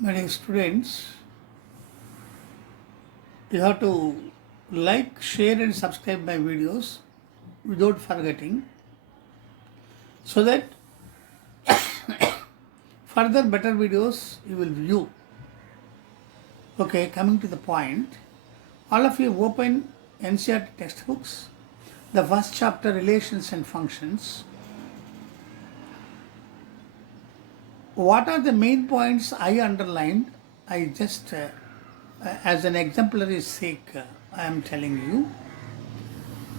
My dear students, you have to like, share and subscribe my videos without forgetting so that further better videos you will view. Okay, coming to the point, all of you open NCERT textbooks, the first chapter relations and functions. What are the main points I underlined? I just, as an exemplary sake, I am telling you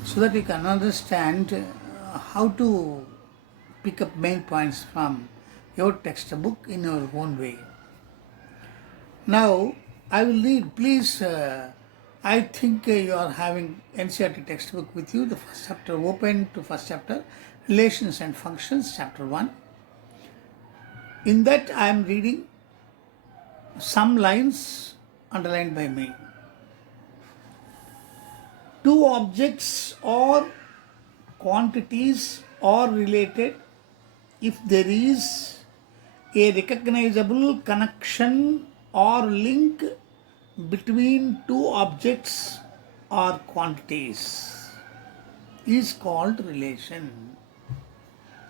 so that you can understand how to pick up main points from your textbook in your own way. Now, I will read, please, I think you are having NCERT textbook with you, the first chapter, open to first chapter, relations and functions, chapter 1. In that I am reading some lines underlined by me. Two objects or quantities are related if there is a recognizable connection or link between two objects or quantities is called relation.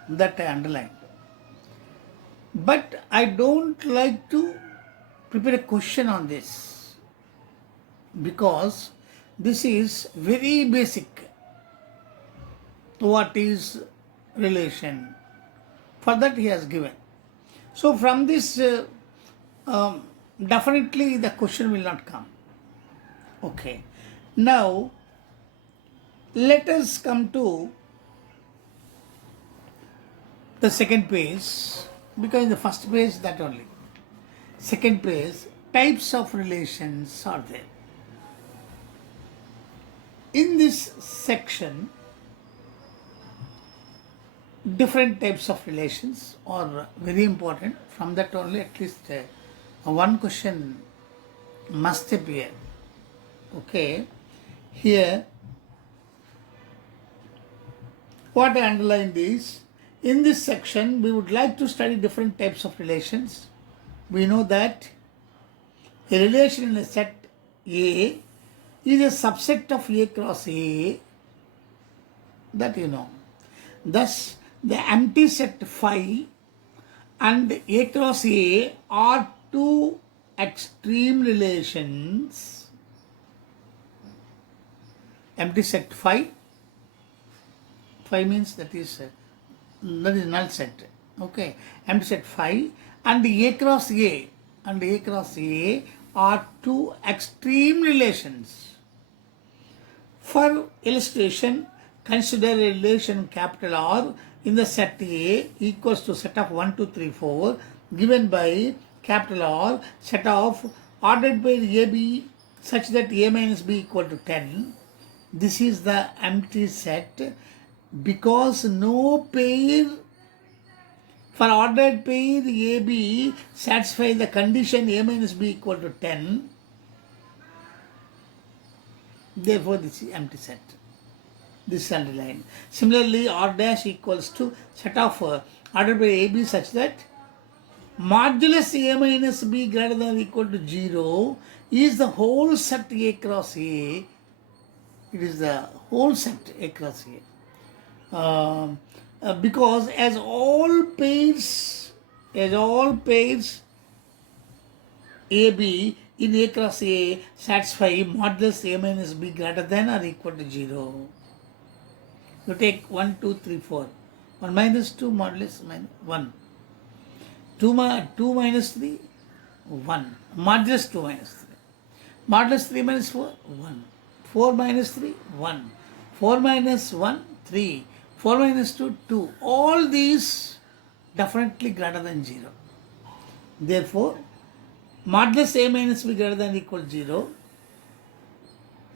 That I underlined. But I don't like to prepare a question on this because this is very basic. What is relation? For that he has given. So from this, definitely the question will not come. Okay. Now, let us come to the second page, because in the first page that only. Second page, types of relations are there. In this section, different types of relations are very important. From that only at least one question must appear. Okay, here what I underlined is, in this section we would like to study different types of relations. We know that a relation in a set A is a subset of A cross A, that you know. Thus, the empty set phi and A cross A are two extreme relations. Empty set phi means that is null set. Okay, empty set phi and A cross A are two extreme relations. For illustration, consider a relation capital R in the set A equals to set of 1, 2, 3, 4 given by capital R, set of ordered by AB such that A minus B equal to 10. This is the empty set because no pair for ordered pair AB satisfy the condition A minus B equal to 10. Therefore, this is empty set. This is underlined. Similarly, R dash equals to set of ordered by AB such that modulus A minus B greater than or equal to 0 is the whole set A cross A. It is the whole set A cross A. Because as all pairs AB in A cross A satisfy modulus A minus B greater than or equal to 0. You take 1, 2, 3, 4. 1 minus 2 modulus minus 1. 2 minus 3, 1. Modulus 2 minus 3. Modulus 3 minus 4, 1. 4 minus 3, 1. 4 minus 1, 3. 4 minus 2, 2. All these definitely greater than 0. Therefore, modulus A minus B greater than or equal to 0.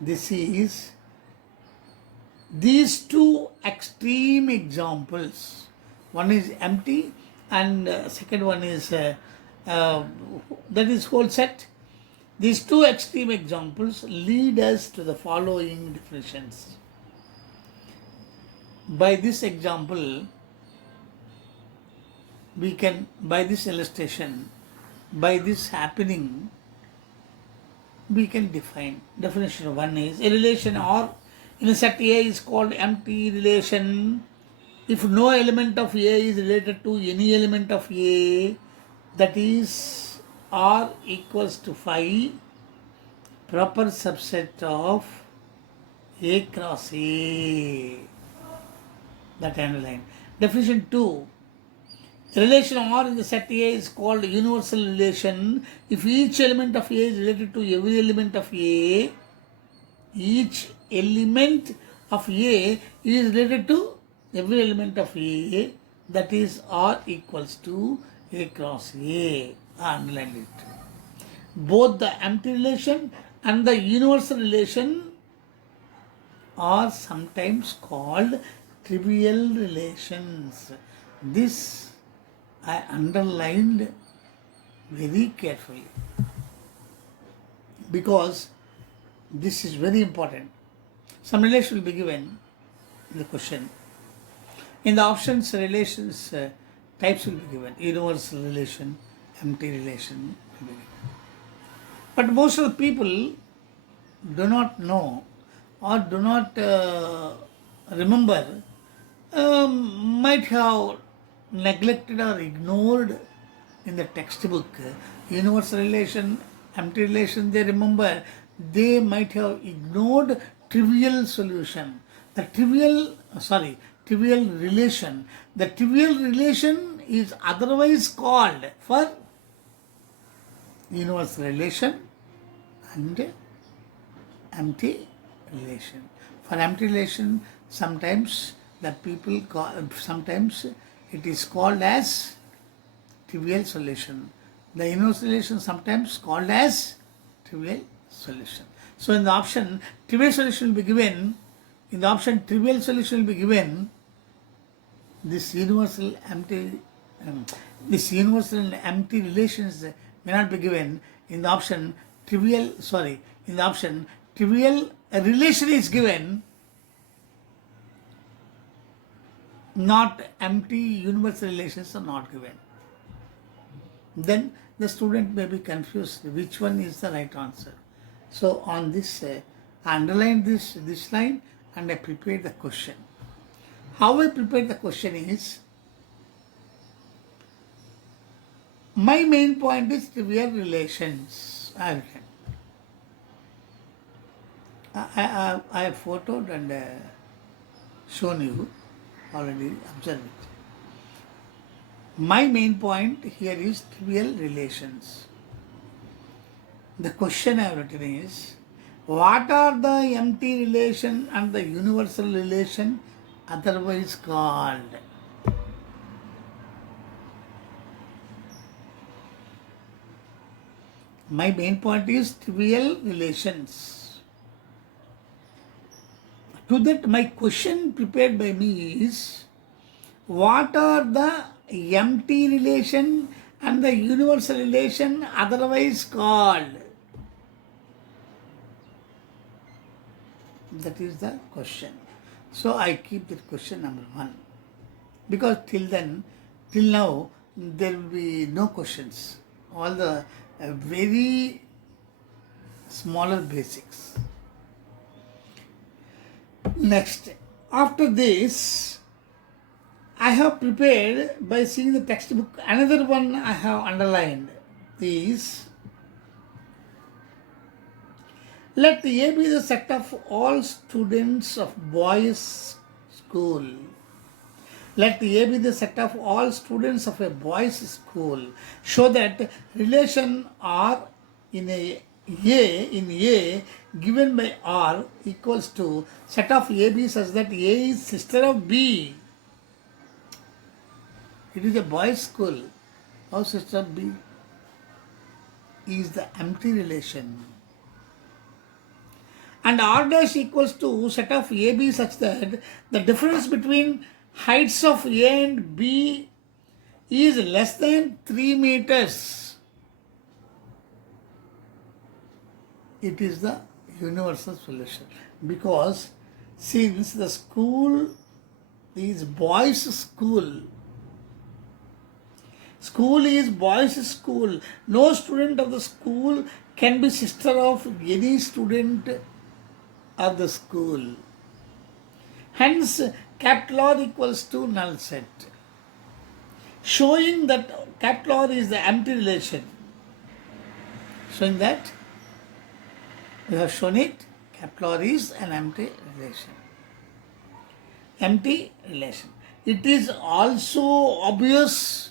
This is these two extreme examples. One is empty and second one is that is whole set. These two extreme examples lead us to the following definitions. By this example, by this illustration, by this happening, we can define. Definition one is a relation or in a set A is called empty relation if no element of A is related to any element of A, that is R equals to phi, proper subset of A cross A. That underline. Definition 2. Relation R in the set A is called universal relation if each element of A is related to every element of A. Each element of A is related to every element of A, that is R equals to A cross A. Underline it. Both the empty relation and the universal relation are sometimes called trivial relations. This I underlined very carefully because this is very important. Some relation will be given in the question. In the options, relations types will be given. Universal relation, empty relation will be given. But most of the people do not know or do not remember, might have neglected or ignored in the textbook. Universal relation, empty relation, they remember. They might have ignored trivial solution. The trivial relation. The trivial relation is otherwise called for universal relation and empty relation. For empty relation, sometimes sometimes it is called as trivial solution. The universal relation sometimes called as trivial solution. So in the option trivial solution will be given. In the option trivial solution will be given. This universal and empty relations may not be given. In the option trivial relation is given, not empty universal relations are not given. Then the student may be confused which one is the right answer. So on this, I underlined this line and I prepared the question. How I prepared the question is, my main point is trivial relations. I have written. I have photoed and shown you already, observe it. My main point here is trivial relations. The question I have written is, what are the empty relation and the universal relation otherwise called? My main point is trivial relations. To that, my question prepared by me is, what are the empty relation and the universal relation otherwise called? That is the question. So I keep that question number 1. Because till now, there will be no questions. All the very smaller basics. Next, after this, I have prepared by seeing the textbook. Another one I have underlined is, let A be the set of all students of boys' school. Let A be the set of all students of a boys' school. Show that relation R in A given by R equals to set of AB such that A is sister of B. It is a boys' school. How sister of B is the empty relation. And R dash equals to set of AB such that the difference between heights of A and B is less than 3 meters. It is the universal solution. Because since the school is boys' school, School is boys' school. No student of the school can be sister of any student of the school. Hence, capital R equals to null set. Showing that capital R is the empty relation. Showing that we have shown it, capital R is an empty relation. Empty relation. It is also obvious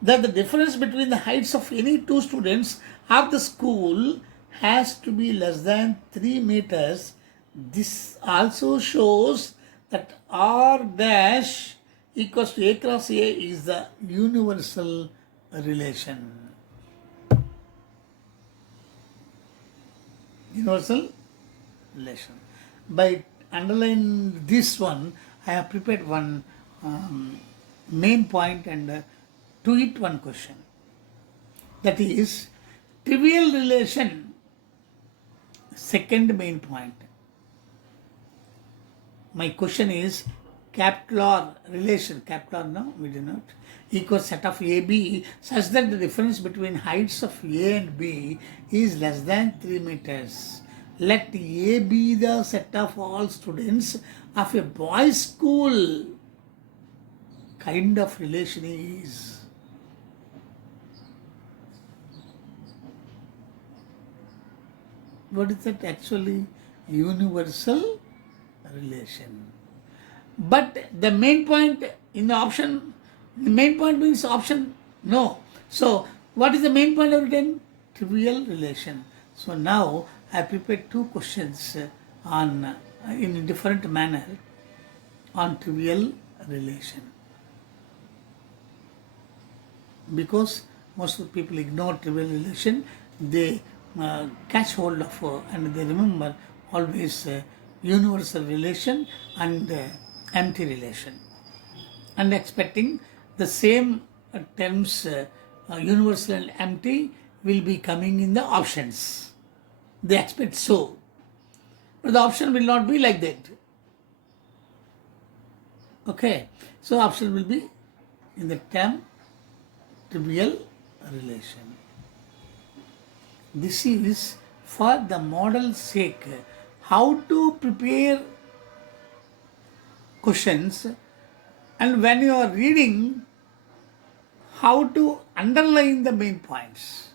that the difference between the heights of any two students of the school has to be less than 3 meters. This also shows that R dash equals to A cross A is the universal relation. Universal relation. By underlining this one, I have prepared one main point and to it one question. That is trivial relation, second main point. My question is capital R relation, capital R no, we do not, equals set of AB such that the difference between heights of A and B is less than 3 meters. Let A be the set of all students of a boys' school. Kind of relation is what is that actually? Universal relation. But the main point in the option, the main point means option no. So what is the main point of written? Trivial relation. So now I prepared two questions on in a different manner on trivial relation. Because most of the people ignore trivial relation, they catch hold of and they remember always universal relation and empty relation, and expecting the same terms universal and empty will be coming in the options. They expect so, but the option will not be like that. Okay, so option will be in the term trivial relation. This is for the model's sake, how to prepare questions, and when you are reading, how to underline the main points.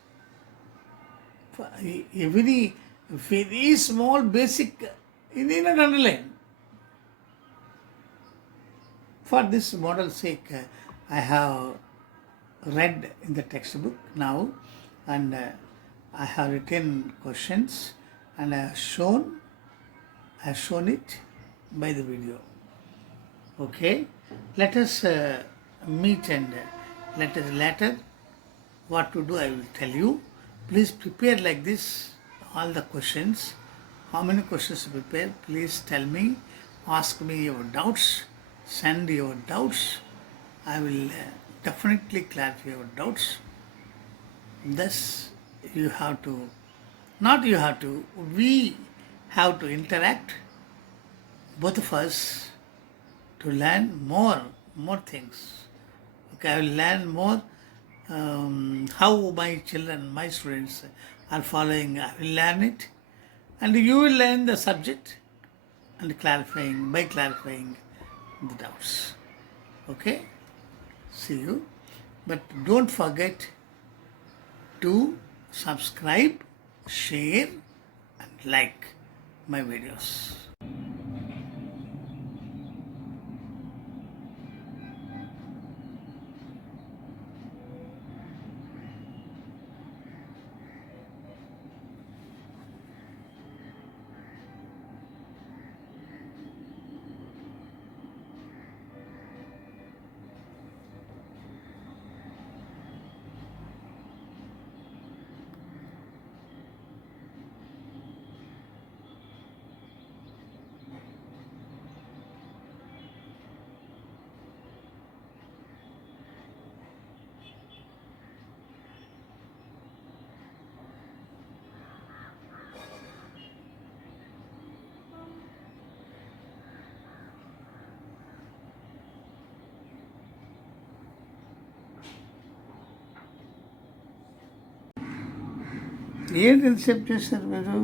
A very small basic, you need not underline. For this model's sake, I have read in the textbook now, and I have written questions, and I have shown it by the video. Okay, let us meet and let us later what to do I will tell you. Please prepare like this all the questions. How many questions to prepare? Please tell me. Ask me your doubts. Send your doubts. I will definitely clarify your doubts. Thus, you have to, not you have to, we have to interact, both of us, to learn more things. Okay, I will learn more how my children, my students are following. I will learn it, and you will learn the subject and clarifying the doubts. Okay, see you. But don't forget to subscribe, share and like my videos. ఏంటి ఎంతసేపు చేస్తారు మీరు?